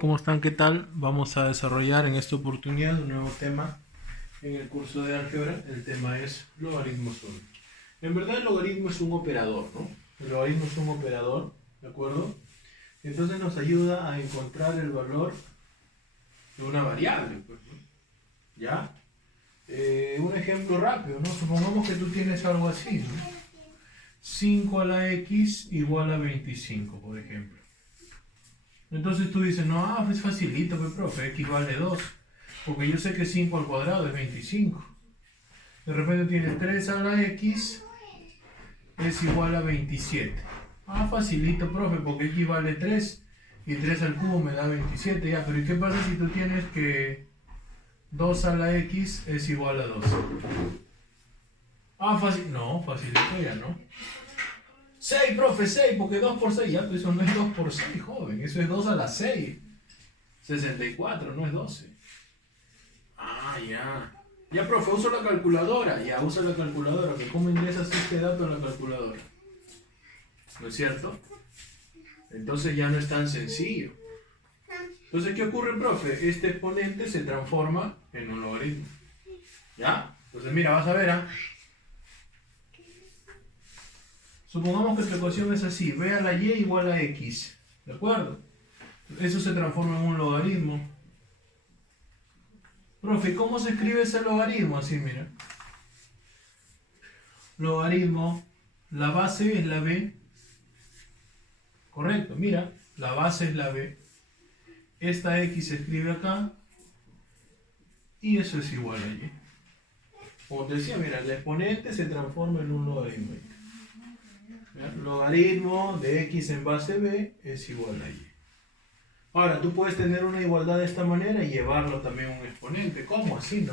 ¿Cómo están? ¿Qué tal? Vamos a desarrollar en esta oportunidad un nuevo tema en el curso de álgebra. El tema es logaritmos 1. En verdad el logaritmo es un operador, ¿no? El logaritmo es un operador, ¿de acuerdo? Entonces nos ayuda a encontrar el valor de una variable, pues, ¿no? ¿Ya? Un ejemplo rápido, ¿no? Supongamos que tú tienes algo así, ¿no? 5 a la x igual a 25, por ejemplo. Entonces tú dices, no, es facilito, pues, profe, x vale 2. Porque yo sé que 5 al cuadrado es 25. De repente tienes 3 a la x es igual a 27. Facilito, profe, porque x vale 3 y 3 al cubo me da 27. Ya, pero ¿y qué pasa si tú tienes que 2 a la x es igual a 2? Fácil. No, facilito ya, ¿no? 6, profe, 6, porque 2 por 6, ya, pues eso no es 2 por 6, joven, eso es 2 a la 6. 64, no es 12. Ya. Ya, profe, uso la calculadora. Ya, usa la calculadora, que ¿cómo ingresas este dato en la calculadora? ¿No es cierto? Entonces ya no es tan sencillo. Entonces, ¿qué ocurre, profe? Este exponente se transforma en un logaritmo. ¿Ya? Entonces, mira, vas a ver, Supongamos que tu ecuación es así, b a la y igual a x, ¿de acuerdo? Eso se transforma en un logaritmo. Profe, ¿cómo se escribe ese logaritmo? Así, mira. Logaritmo, la base es la b. Correcto, mira, la base es la b. Esta x se escribe acá. Y eso es igual a y. Como te decía, mira, el exponente se transforma en un logaritmo. Logaritmo de x en base b es igual a y. Ahora, tú puedes tener una igualdad de esta manera y llevarlo también a un exponente. ¿Cómo? Así, ¿no?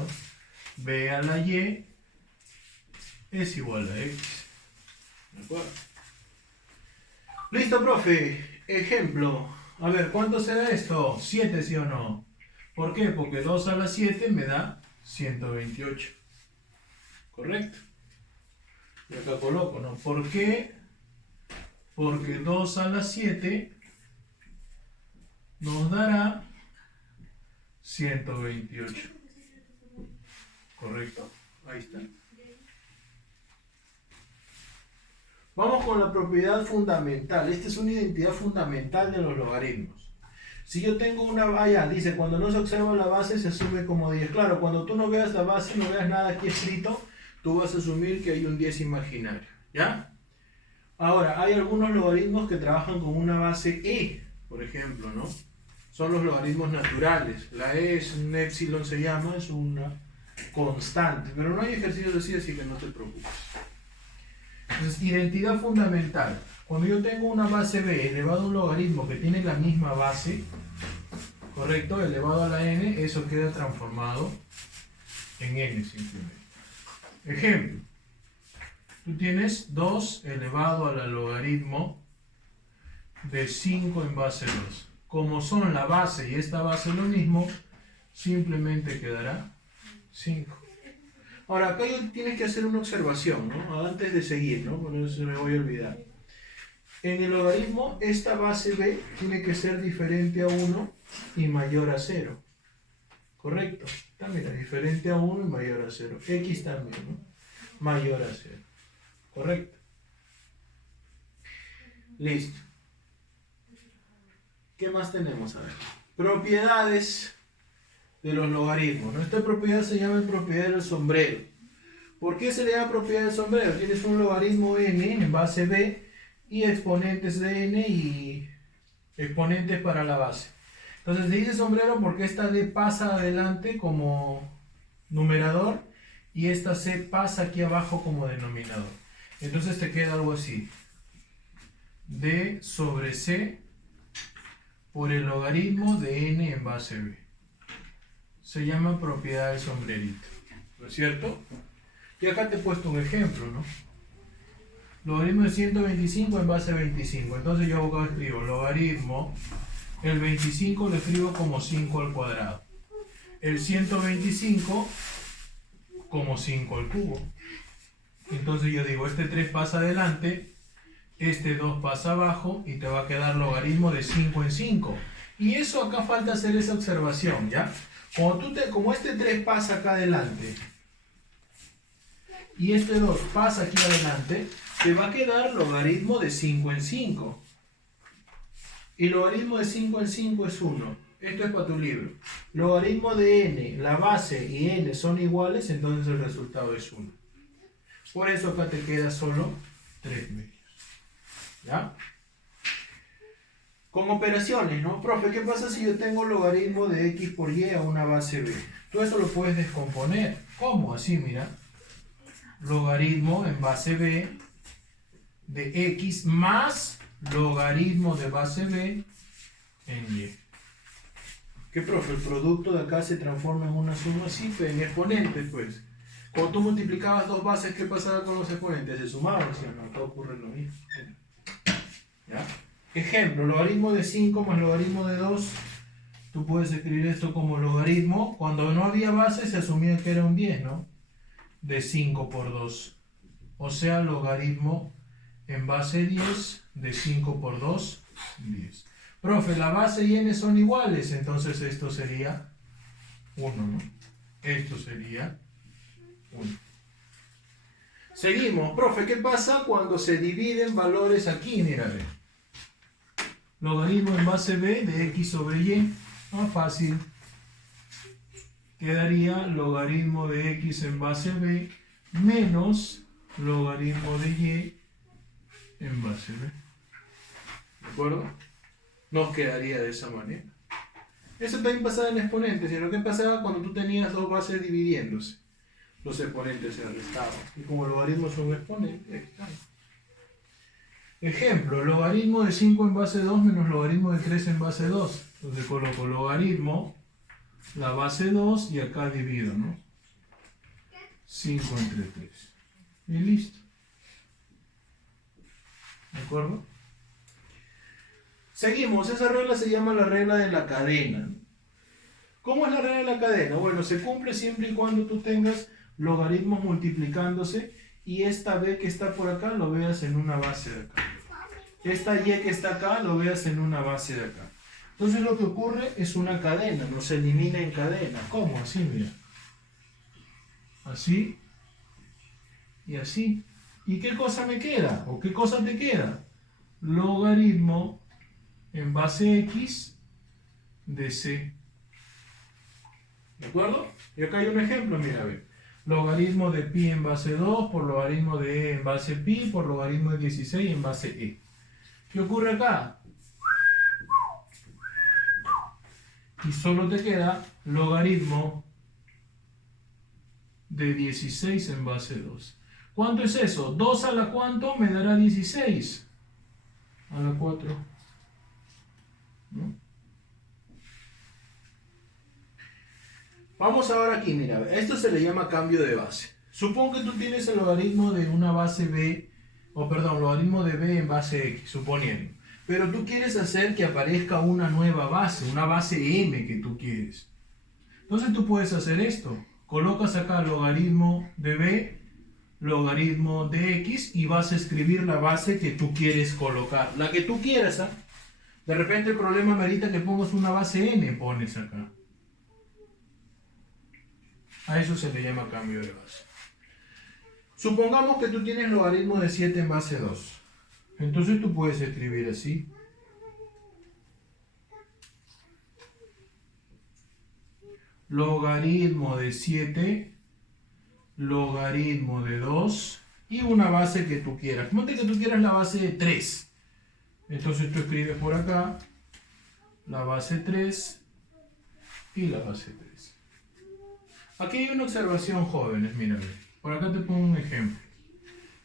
B a la y es igual a x. ¿De acuerdo? Listo, profe. Ejemplo. A ver, ¿cuánto será esto? 7, ¿sí o no? ¿Por qué? Porque 2 a la 7 me da 128. ¿Correcto? Y acá coloco, ¿no? ¿Por qué? Porque 2 a la 7 nos dará 128. ¿Correcto? Ahí está. Vamos con la propiedad fundamental. Esta es una identidad fundamental de los logaritmos. Si yo tengo una... dice, cuando no se observa la base se asume como 10. Claro, cuando tú no veas la base, no veas nada aquí escrito, tú vas a asumir que hay un 10 imaginario. ¿Ya? Ahora, hay algunos logaritmos que trabajan con una base e, por ejemplo, ¿no? Son los logaritmos naturales. La e es un épsilon, se llama, es una constante. Pero no hay ejercicios así que no te preocupes. Entonces, identidad fundamental. Cuando yo tengo una base b elevado a un logaritmo que tiene la misma base, ¿correcto? Elevado a la n, eso queda transformado en n simplemente. Ejemplo. Tú tienes 2 elevado a la logaritmo de 5 en base 2. Como son la base y esta base lo mismo, simplemente quedará 5. Ahora, acá tienes que hacer una observación, ¿no? Antes de seguir, ¿no? Por eso se me voy a olvidar. En el logaritmo, esta base b tiene que ser diferente a 1 y mayor a 0. ¿Correcto? También diferente a 1 y mayor a 0. X también, ¿no? Mayor a 0. ¿Correcto? Listo. ¿Qué más tenemos? A ver. Propiedades de los logaritmos, ¿no? Esta propiedad se llama propiedad del sombrero. ¿Por qué se le llama propiedad del sombrero? Tienes un logaritmo n en base b y exponentes de n y exponentes para la base. Entonces se dice sombrero porque esta d pasa adelante como numerador y esta c pasa aquí abajo como denominador. Entonces te queda algo así. D sobre C por el logaritmo de n en base b. Se llama propiedad del sombrerito. ¿No es cierto? Y acá te he puesto un ejemplo, ¿no? Logaritmo de 125 en base 25. Entonces yo acá escribo logaritmo. El 25 lo escribo como 5 al cuadrado. El 125 como 5 al cubo. Entonces yo digo, este 3 pasa adelante, este 2 pasa abajo y te va a quedar logaritmo de 5 en 5. Y eso acá falta hacer esa observación, ¿ya? Como este 3 pasa acá adelante y este 2 pasa aquí adelante, te va a quedar logaritmo de 5 en 5. Y logaritmo de 5 en 5 es 1. Esto es para tu libro. Logaritmo de n, la base y n son iguales, entonces el resultado es 1. Por eso acá te queda solo 3 medios. ¿Ya? Con operaciones, ¿no? Profe, ¿qué pasa si yo tengo logaritmo de x por y a una base b? Tú eso lo puedes descomponer. ¿Cómo? Así, mira. Logaritmo en base b de x más logaritmo de base b en y. ¿Qué, profe? El producto de acá se transforma en una suma así, en exponentes, pues. Cuando tú multiplicabas dos bases, ¿qué pasaba con los exponentes? Se sumaban, ¿sí o no? Todo ocurre lo mismo. ¿Ya? Ejemplo, logaritmo de 5 más logaritmo de 2. Tú puedes escribir esto como logaritmo. Cuando no había base, se asumía que era un 10, ¿no? De 5 por 2. O sea, logaritmo en base 10 de 5 por 2, 10. Profe, la base y n son iguales, entonces esto sería 1, ¿no? Esto sería 1. Seguimos. Profe, ¿qué pasa cuando se dividen valores aquí? Mira, a ver. Logaritmo en base b de x sobre y. Más fácil. Quedaría logaritmo de x en base b menos logaritmo de y en base b. ¿De acuerdo? Nos quedaría de esa manera. Eso también pasaba en exponentes, sino que pasaba cuando tú tenías dos bases dividiéndose. Los exponentes se restaban. Y como logaritmos son exponentes, ejemplo, logaritmo de 5 en base 2 menos logaritmo de 3 en base 2. Entonces coloco logaritmo, la base 2 y acá divido, ¿no? 5 entre 3. Y listo. ¿De acuerdo? Seguimos. Esa regla se llama la regla de la cadena. ¿Cómo es la regla de la cadena? Bueno, se cumple siempre y cuando tú tengas logaritmos multiplicándose y esta b que está por acá lo veas en una base de acá. Esta y que está acá lo veas en una base de acá. Entonces lo que ocurre es una cadena, no se elimina en cadena. ¿Cómo? Así, mira. Así y así. ¿Y qué cosa me queda? ¿O qué cosa te queda? Logaritmo en base x de c. ¿De acuerdo? Y acá hay un ejemplo, mira, a ver. Logaritmo de pi en base 2 por logaritmo de e en base pi por logaritmo de 16 en base e. ¿Qué ocurre acá? Y solo te queda logaritmo de 16 en base 2. ¿Cuánto es eso? 2 a la cuánto me dará 16. A la 4. ¿No? Vamos ahora aquí, mira, esto se le llama cambio de base. Supongo que tú tienes el logaritmo de una base b, logaritmo de b en base x, suponiendo. Pero tú quieres hacer que aparezca una nueva base, una base m que tú quieres. Entonces tú puedes hacer esto. Colocas acá logaritmo de b, logaritmo de x y vas a escribir la base que tú quieres colocar. La que tú quieras, ¿ah? De repente el problema merita que pongas una base n, pones acá. A eso se le llama cambio de base. Supongamos que tú tienes logaritmo de 7 en base 2. Entonces tú puedes escribir así. Logaritmo de 7, logaritmo de 2 y una base que tú quieras. Ponte que tú quieras la base de 3. Entonces tú escribes por acá la base 3 y la base 3. Aquí hay una observación, jóvenes, mira, por acá te pongo un ejemplo.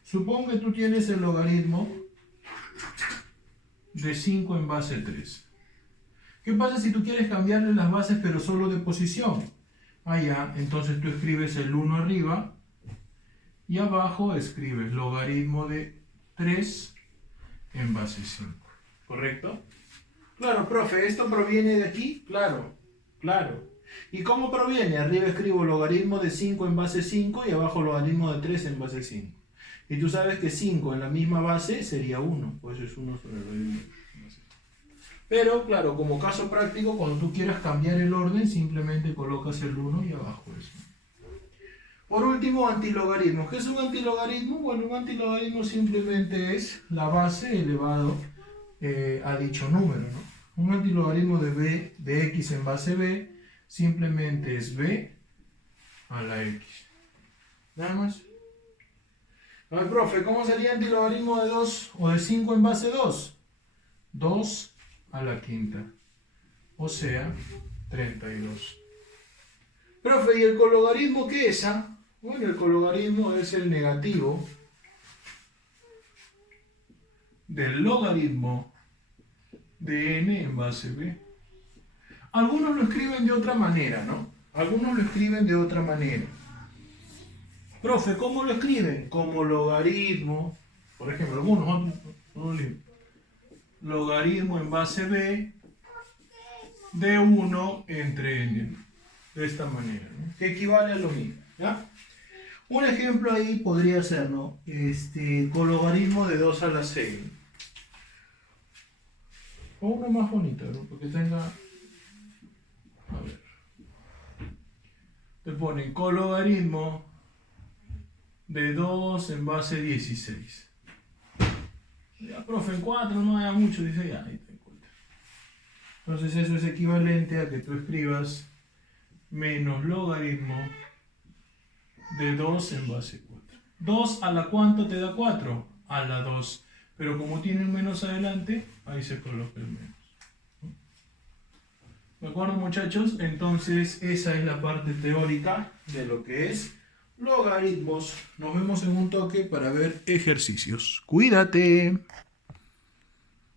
Supongo que tú tienes el logaritmo de 5 en base 3. ¿Qué pasa si tú quieres cambiarle las bases pero solo de posición? Allá, entonces tú escribes el 1 arriba y abajo escribes logaritmo de 3 en base 5. ¿Correcto? Claro, profe, ¿esto proviene de aquí? Claro, claro. ¿Y cómo proviene? Arriba escribo logaritmo de 5 en base 5 y abajo logaritmo de 3 en base 5. Y tú sabes que 5 en la misma base sería 1, pues es 1 sobre logaritmo de 5. Pero claro, como caso práctico, cuando tú quieras cambiar el orden, simplemente colocas el 1 y abajo eso. Por último, antilogaritmos. ¿Qué es un antilogaritmo? Bueno, un antilogaritmo simplemente es la base elevado a dicho número, ¿no? Un antilogaritmo de b de x en base b simplemente es b a la x. Nada más. A ver, profe, ¿cómo sería antilogaritmo de 2 o de 5 en base 2? 2 a la quinta. O sea, 32. Profe, ¿y el cologaritmo qué es? Bueno, el cologarismo es el negativo del logaritmo de n en base b. Algunos lo escriben de otra manera, ¿no? Algunos lo escriben de otra manera. Profe, ¿cómo lo escriben? Como logaritmo, por ejemplo, algunos logaritmo en base b de 1 entre n. De esta manera, ¿no? Que equivale a lo mismo, ¿ya? Un ejemplo ahí podría ser, ¿no? Cologaritmo de 2 a la 6. O uno más bonito, ¿no? Porque tenga... A ver. Te ponen cologaritmo de 2 en base 16. Ya, profe, en 4 no haya mucho, dice ya, ahí te encuentras. Entonces eso es equivalente a que tú escribas menos logaritmo de 2 en base 4. 2 a la cuánto te da 4? A la 2. Pero como tiene un menos adelante, ahí se coloca el menos. ¿De acuerdo, muchachos? Entonces esa es la parte teórica de lo que es logaritmos. Nos vemos en un toque para ver ejercicios. Cuídate.